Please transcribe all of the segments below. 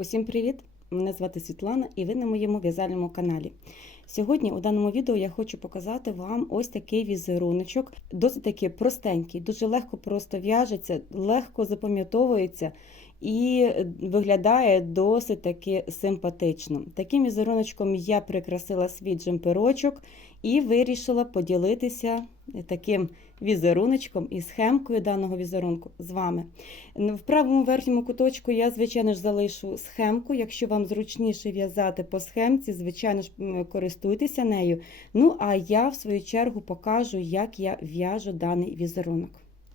Усім привіт! Мене звати Світлана і ви на моєму в'язальному каналі. Сьогодні у даному відео я хочу показати вам ось такий візеруночок, досить таки простенький, дуже легко просто в'яжеться, легко запам'ятовується і виглядає досить таки симпатично. Таким візеруночком я прикрасила свій джемперочок і вирішила поділитися таким візеруночком і схемкою даного візерунку з вами. В правому верхньому куточку я, звичайно ж, залишу схемку. Якщо вам зручніше в'язати по схемці, звичайно ж, користуйтеся нею. Ну, а я, в свою чергу, покажу, як я в'яжу даний візерунок.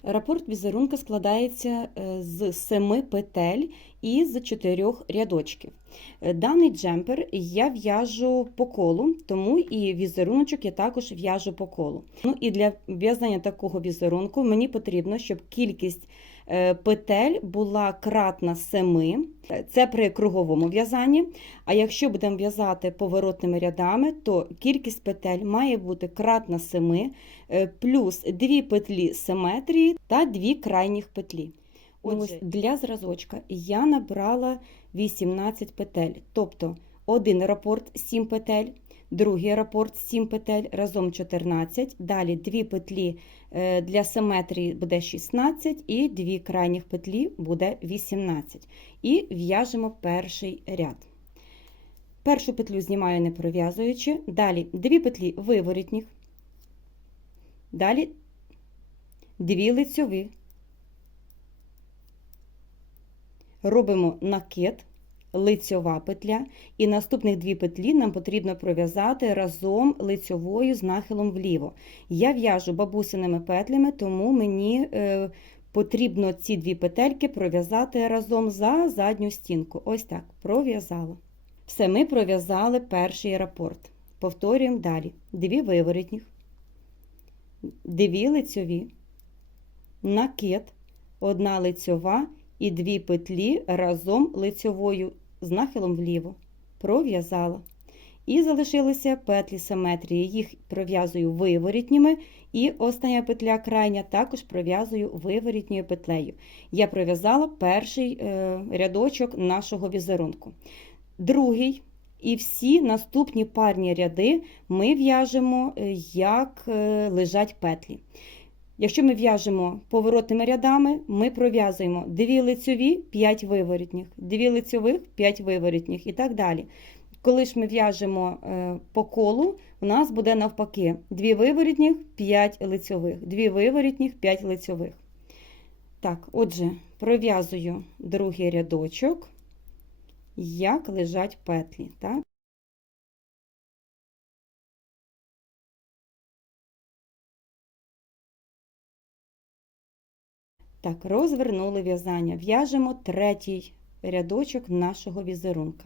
Рапорт візерунка складається е, з семи петель і з чотирьох рядочків. Е, Даний джемпер я в'яжу по колу, тому і візеруночок я також в'яжу по колу. Ну і для в'язання такого візерунку мені потрібно, щоб кількість петель була кратна 7, це при круговому в'язанні. А якщо будемо в'язати поворотними рядами, то кількість петель має бути кратна 7, е, плюс 2 петлі симетрії та 2 крайніх петлі. Отже, для зразочка я набрала 18 петель, тобто один рапорт 7 петель, другий рапорт 7 петель, разом 14, далі 2 петлі е, для симетрії буде 16 і 2 крайніх петлі буде 18. І в'яжемо перший ряд. Першу петлю знімаю не пров'язуючи, далі 2 петлі виворітніх, далі 2 лицьові, робимо накид, лицьова петля, і наступних дві петлі нам потрібно пров'язати разом лицьовою з нахилом вліво. Я в'яжу бабусиними петлями, тому мені е, потрібно ці дві петельки пров'язати разом за задню стінку. Ось так, пров'язала. Все, ми пров'язали перший рапорт. Повторюємо далі: дві виворітніх, дві лицьові, накид, одна лицьова і дві петлі разом лицьовою з нахилом вліво. Пров'язала. І залишилися петлі симетрії. Їх пров'язую виворітніми, і остання петля крайня також пров'язую виворітньою петлею. Я пров'язала перший е, рядочок нашого візерунку. Другий і всі наступні парні ряди ми в'яжемо, е, як е, лежать петлі. Якщо ми в'яжемо поворотними рядами, ми пров'язуємо 2 лицьові, 5 виворітніх, 2 лицьових, 5 виворітніх і так далі. Коли ж ми в'яжемо е, по колу, у нас буде навпаки 2 виворітніх, 5 лицьових, 2 виворітніх, 5 лицьових. Так, отже, пров'язую другий рядочок, як лежать петлі. Так? Так, розвернули в'язання. В'яжемо третій рядочок нашого візерунка.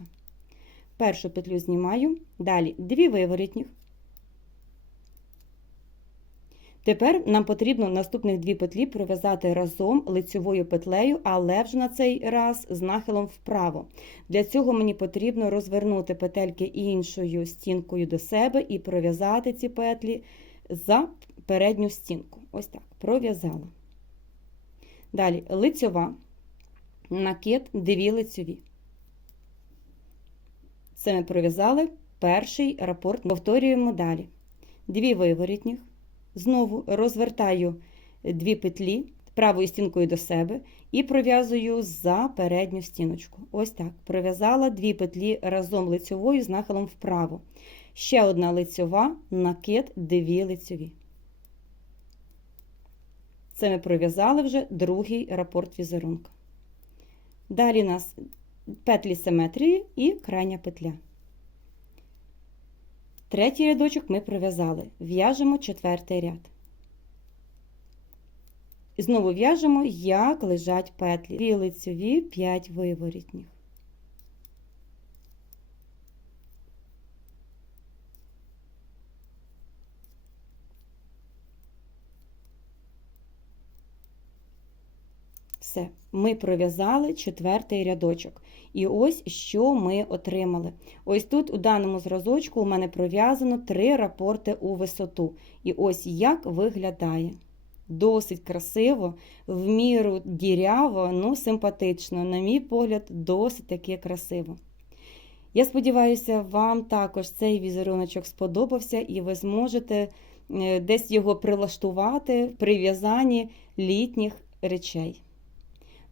Першу петлю знімаю, далі дві виворітніх. Тепер нам потрібно наступних дві петлі пров'язати разом лицьовою петлею, але вже на цей раз з нахилом вправо. Для цього мені потрібно розвернути петельки іншою стінкою до себе і пров'язати ці петлі за передню стінку. Ось так, пров'язала. Далі лицьова, накид, дві лицьові. Це ми пров'язали перший рапорт. Повторюємо далі. Дві виворітніх. Знову розвертаю дві петлі правою стінкою до себе і пров'язую за передню стіночку. Ось так. Пров'язала дві петлі разом лицьовою з нахилом вправо. Ще одна лицьова, накид, дві лицьові. Це ми пров'язали вже другий рапорт візерунка. Далі у нас петлі симетрії і крайня петля. Третій рядочок ми пров'язали. В'яжемо четвертий ряд. І знову в'яжемо, як лежать петлі. Дві лицеві, 5 виворітніх. Все, ми пров'язали четвертий рядочок. І ось що ми отримали. Ось тут у даному зразочку у мене пров'язано три рапорти у висоту. І ось як виглядає. досить красиво, в міру діряво, ну симпатично. На мій погляд, досить таки красиво. Я сподіваюся, вам також цей візеруночок сподобався, і ви зможете е, десь його прилаштувати при в'язанні літніх речей.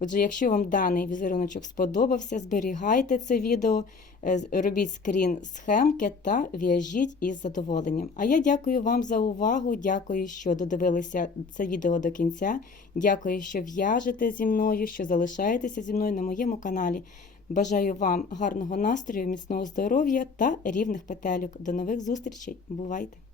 Отже, якщо вам даний візеруночок сподобався, зберігайте це відео, е, робіть скрін схемки та в'яжіть із задоволенням. А я дякую вам за увагу. Дякую, що додивилися це відео до кінця. Дякую, що в'яжете зі мною, що залишаєтеся зі мною на моєму каналі. Бажаю вам гарного настрою, міцного здоров'я та рівних петелюк. До нових зустрічей. Бувайте!